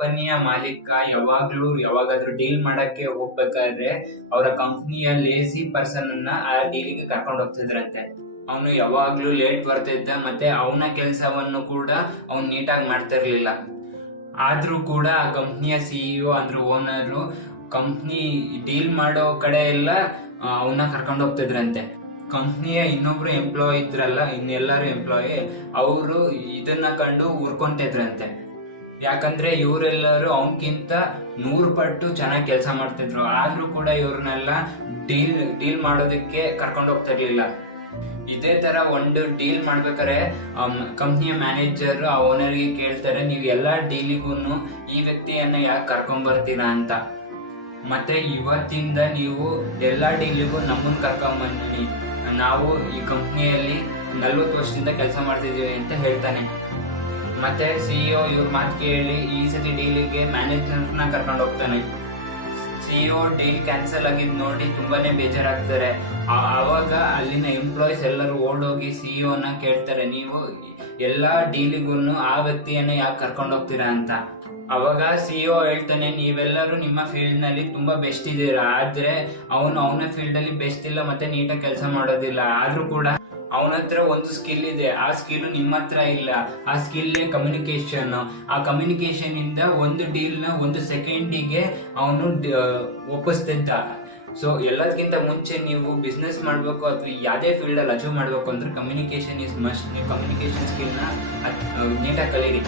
ಕಂಪನಿಯ ಮಾಲೀಕ ಯಾವಾಗಾದ್ರೂ ಡೀಲ್ ಮಾಡಕ್ಕೆ ಹೋಗ್ಬೇಕಾದ್ರೆ ಅವರ ಕಂಪ್ನಿಯ ಲೇಸಿ ಪರ್ಸನ್ ಅನ್ನ ಆ ಡೀಲಿಗೆ ಕರ್ಕೊಂಡು ಹೋಗ್ತಿದ್ರಂತೆ. ಅವನು ಯಾವಾಗ್ಲೂ ಲೇಟ್ ಬರ್ತಿದ್ದ, ಮತ್ತೆ ಅವನ ಕೆಲಸವನ್ನು ಕೂಡ ಅವ್ನು ನೀಟಾಗಿ ಮಾಡ್ತಿರ್ಲಿಲ್ಲ. ಆದ್ರೂ ಕೂಡ ಆ ಕಂಪ್ನಿಯ ಸಿಇಒ ಅಂದ್ರೆ ಓನರು ಕಂಪ್ನಿ ಡೀಲ್ ಮಾಡೋ ಕಡೆ ಎಲ್ಲ ಅವನ್ನ ಕರ್ಕೊಂಡು ಹೋಗ್ತಿದ್ರಂತೆ. ಕಂಪ್ನಿಯ ಇನ್ನೊಬ್ರು ಎಂಪ್ಲಾಯ್ ಇದ್ರಲ್ಲ, ಇನ್ನೆಲ್ಲರೂ ಎಂಪ್ಲಾಯಿ, ಅವರು ಇದನ್ನ ಕಂಡು ಉರ್ಕೊಂತಿದ್ರಂತೆ. ಯಾಕಂದ್ರೆ ಇವರೆಲ್ಲರೂ ಅವನಕ್ಕಿಂತ 100 ಪಟ್ಟು ಚೆನ್ನಾಗಿ ಕೆಲಸ ಮಾಡ್ತಿದ್ರು. ಆದ್ರೂ ಕೂಡ ಇವ್ರನ್ನೆಲ್ಲ ಡೀಲ್ ಮಾಡೋದಕ್ಕೆ ಕರ್ಕೊಂಡು ಹೋಗ್ತಿರ್ಲಿಲ್ಲ. ಇದೇ ತರ ಒಂದು ಡೀಲ್ ಮಾಡ್ಬೇಕಾದ್ರೆ ಕಂಪ್ನಿಯ ಮ್ಯಾನೇಜರ್ ಆ ಓನರ್ಗೆ ಕೇಳ್ತಾರೆ, ನೀವು ಎಲ್ಲಾ ಡೀಲಿಗೂ ಈ ವ್ಯಕ್ತಿಯನ್ನ ಯಾಕೆ ಕರ್ಕೊಂಡ್ ಬರ್ತೀರಾ ಅಂತ. ಮತ್ತೆ ಇವತ್ತಿಂದ ನೀವು ಎಲ್ಲಾ ಡೀಲಿಗೂ ನಮ್ಮನ್ನ ಕರ್ಕೊಂಡ್ ಬನ್ನಿ, ನಾವು ಈ ಕಂಪ್ನಿಯಲ್ಲಿ 40 ವರ್ಷದಿಂದ ಕೆಲಸ ಮಾಡ್ತಿದೀವಿ ಅಂತ ಹೇಳ್ತಾನೆ. ಮತ್ತೆ ಸಿಇಒ ಇವ್ರ ಮಾತು ಕೇಳಿ ಈ ಸತಿ ಡೀಲಿಗೆ ಮ್ಯಾನೇಜರ್ನ ಕರ್ಕೊಂಡು ಹೋಗ್ತಾನೆ. ಸಿಇಒ ಡೀಲ್ ಕ್ಯಾನ್ಸಲ್ ಆಗಿದ್ ನೋಡಿ ತುಂಬಾನೇ ಬೇಜಾರಾಗ್ತಾರೆ. ಆವಾಗ ಅಲ್ಲಿನ ಎಂಪ್ಲಾಯೀಸ್ ಎಲ್ಲರೂ ಓಡೋಗಿ ಸಿಇಒನ ಕೇಳ್ತಾರೆ, ನೀವು ಎಲ್ಲಾ ಡೀಲಿಗೂ ಆ ವ್ಯಕ್ತಿಯನ್ನ ಯಾಕೆ ಕರ್ಕೊಂಡು ಹೋಗ್ತೀರಾ ಅಂತ. ಅವಾಗ ಸಿಇಒ ಹೇಳ್ತಾನೆ, ನೀವೆಲ್ಲರೂ ನಿಮ್ಮ ಫೀಲ್ಡ್ ನಲ್ಲಿ ತುಂಬಾ ಬೆಸ್ಟ್ ಇದ್ದೀರಾ, ಆದ್ರೆ ಅವನ ಫೀಲ್ಡ್ ಅಲ್ಲಿ ಬೆಸ್ಟ್ ಇಲ್ಲ, ಮತ್ತೆ ನೀಟಾಗಿ ಕೆಲಸ ಮಾಡೋದಿಲ್ಲ. ಆದ್ರೂ ಕೂಡ ಅವನ ಹತ್ರ ಒಂದು ಸ್ಕಿಲ್ ಇದೆ, ಆ ಸ್ಕಿಲ್ ನಿಮ್ಮ ಹತ್ರ ಇಲ್ಲ. ಆ ಸ್ಕಿಲ್ ಕಮ್ಯುನಿಕೇಶನ್. ಆ ಕಮ್ಯುನಿಕೇಶನ್ ಇಂದ ಒಂದು ಡೀಲ್ ನ 1 ಸೆಕೆಂಡಿಗೆ ಅವನು ಒಪ್ಪಿಸ್ತಿದ್ದ. ಸೊ ಎಲ್ಲದಕ್ಕಿಂತ ಮುಂಚೆ ನೀವು ಬಿಸ್ನೆಸ್ ಮಾಡಬೇಕು ಅಥವಾ ಯಾವುದೇ ಫೀಲ್ಡ್ ಅಲ್ಲಿ ಅಚೀವ್ ಮಾಡಬೇಕು ಅಂದ್ರೆ ಕಮ್ಯುನಿಕೇಶನ್ ಇಸ್ ಮಸ್ಟ್. ನೀವು ಕಮ್ಯುನಿಕೇಶನ್ ಸ್ಕಿಲ್ ನ ನೀಟಾಗಿ ಕಲೀರಿ.